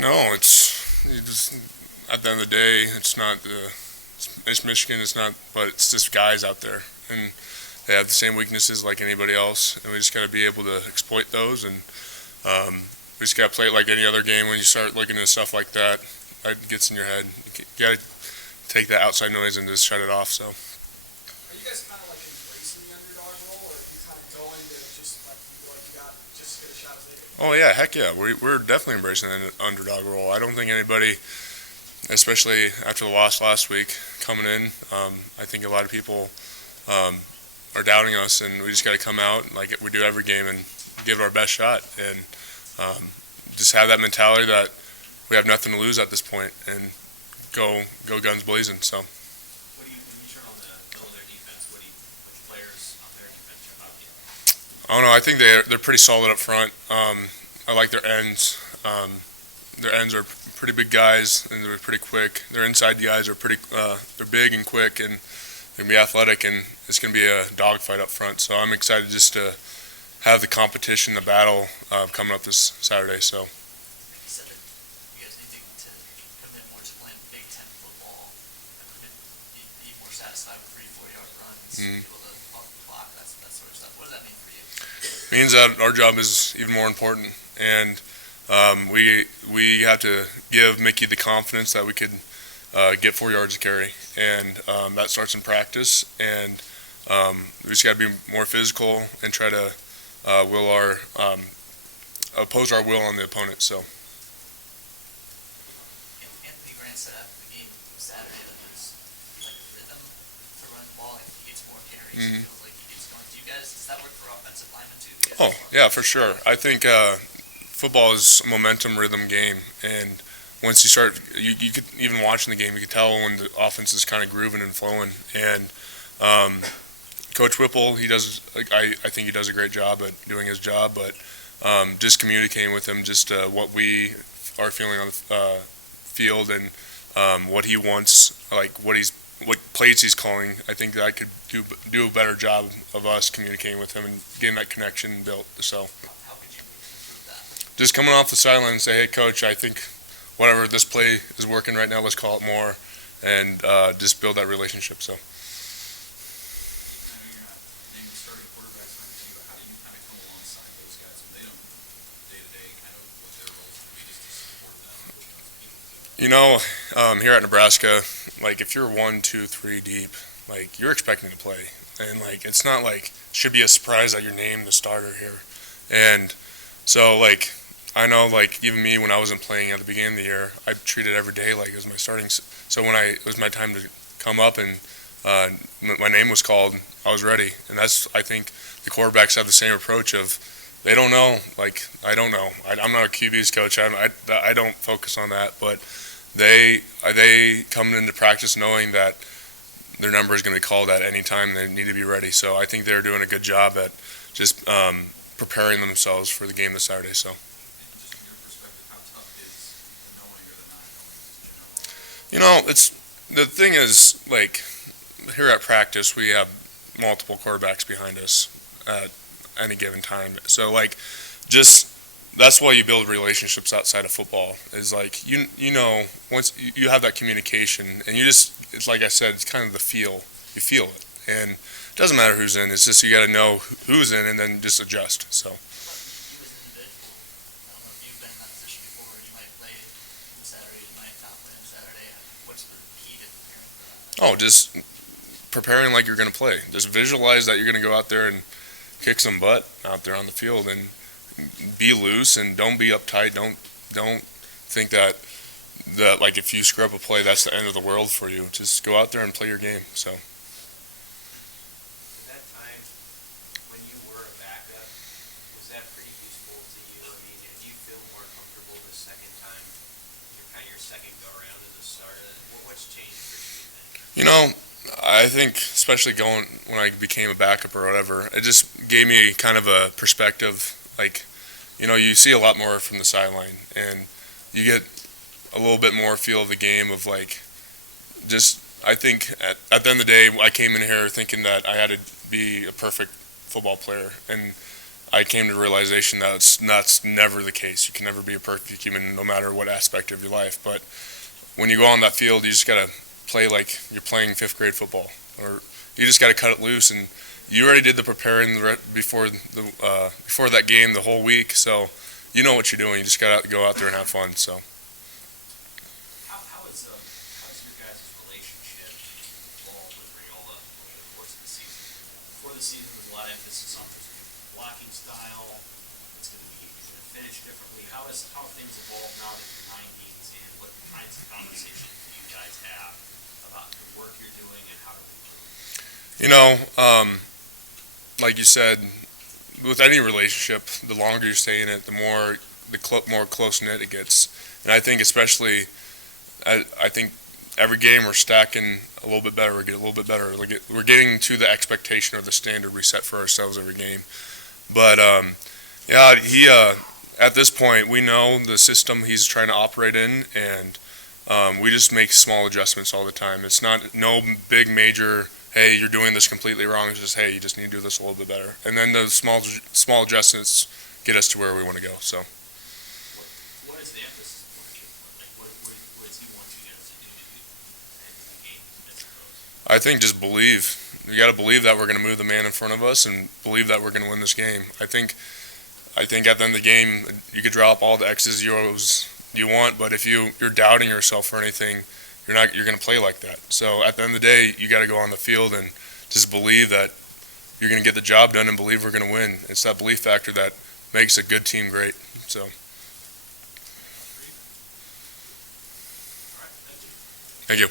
No, at the end of the day, it's Michigan. It's not, but it's just guys out there, and they have the same weaknesses like anybody else, and we just got to be able to exploit those, and we just got to play it like any other game. When you start looking at stuff like that, it gets in your head. You got to take that outside noise and just shut it off. So. Are you guys kind of like embracing the underdog role, or are you kind of going to just like you feel like you got just as good a shot as they do? Oh yeah, heck yeah, we're definitely embracing the underdog role. I don't think anybody, especially after the loss last week, coming in, I think a lot of people are doubting us, and we just got to come out like we do every game and give it our best shot, and just have that mentality that we have nothing to lose at this point, and go guns blazing. So. When you turn on the middle of their defense, which players on their defense jump out to you? I don't know. I think they're pretty solid up front. I like their ends. Their ends are pretty big guys, and they're pretty quick. Their inside guys are they're big and quick, and they're gonna be athletic, and it's gonna be a dogfight up front. So I'm excited just to have the competition, the battle coming up this Saturday. So. You said that you guys need to commit more to playing Big Ten football. Be more satisfied with 3-4 yard runs, be able to block that sort of stuff. What does that mean for you? It means that our job is even more important, and we have to give Mickey the confidence that we could get 4 yards of carry, and that starts in practice. And we just got to be more physical and try to oppose our will on the opponent. So. Anthony Grant said after the game Saturday that there's like a rhythm to run the ball, and he gets more carries. It feels like he gets going. Do you guys, does that work for offensive linemen too? Oh yeah, for sure. I think football is a momentum rhythm game, and once you start, you could even watching the game, you could tell when the offense is kind of grooving and flowing. And Coach Whipple, I think he does a great job at doing his job, but just communicating with him, just what we are feeling on the field, and what he wants, like what plays he's calling. I think that I could do a better job of us communicating with him and getting that connection built. So. How could you improve that? Just coming off the sideline and say, hey, Coach, I think whatever this play is working right now, let's call it more, and just build that relationship. So. You know, here at Nebraska, like if you're 1, 2, 3 deep, like you're expecting to play, and like it's not like it should be a surprise that you're named the starter here. And so like I know like even me when I wasn't playing at the beginning of the year, I treated every day like it was my starting. So when it was my time to come up and my name was called, I was ready. And I think the quarterbacks have the same approach of they don't know. Like I don't know. I'm not a QB's coach. I don't focus on that, but they come into practice knowing that their number is going to be called at any time. They need to be ready. So I think they're doing a good job at just preparing themselves for the game this Saturday. So. You know, the thing is, like, here at practice, we have multiple quarterbacks behind us at any given time. So, like, just that's why you build relationships outside of football. Is like you know once you have that communication, and it's like I said, it's kind of the feel. You feel it, and it doesn't matter who's in. It's just you got to know who's in, and then just adjust. So. Oh, just preparing like you're going to play. Just visualize that you're going to go out there and kick some butt out there on the field, and be loose and don't be uptight. Don't think that like if you screw up a play, that's the end of the world for you. Just go out there and play your game. So. At that time, when you were a backup, was that pretty useful to you? I mean, did you feel more comfortable the second time? Your second go around as a starter. What's changed for you, you think? You know, I think especially when I became a backup or whatever, it just gave me kind of a perspective. Like, you know, you see a lot more from the sideline, and you get a little bit more feel of the game of like, just I think at the end of the day, I came in here thinking that I had to be a perfect football player, and I came to the realization that that's never the case. You can never be a perfect human, no matter what aspect of your life. But when you go on that field, you just gotta play like you're playing fifth grade football, or you just gotta cut it loose. And you already did the preparing before that game the whole week, so you know what you're doing. You just gotta go out there and have fun. So. How is your guys' relationship evolved with Raiola over the course of the season? Before the season, there was a lot of emphasis on his blocking style. He's going to finish differently. How have things evolved now that you're 9 games in? What kinds of conversations do you guys have about the work you're doing and how to improve? You know, like you said, with any relationship, the longer you stay in it, the more close knit it gets. And I think especially, I think every game we're stacking a little bit better. We're getting a little bit better. We're getting to the expectation or the standard we set for ourselves every game. But yeah, he at this point we know the system he's trying to operate in, and we just make small adjustments all the time. It's not no big major. Hey, you're doing this completely wrong. It's just, hey, you just need to do this a little bit better. And then those small adjustments get us to where we want to go. So. What is the emphasis point? Like, what does he want you guys to do to end the game as opposed? I think just believe. You got to believe that we're going to move the man in front of us, and believe that we're going to win this game. I think at the end of the game, you could drop all the X's, O's you want, but if you're doubting yourself for anything, you're going to play like that. So at the end of the day, you got to go on the field and just believe that you're going to get the job done and believe we're going to win. It's that belief factor that makes a good team great. So. Thank you.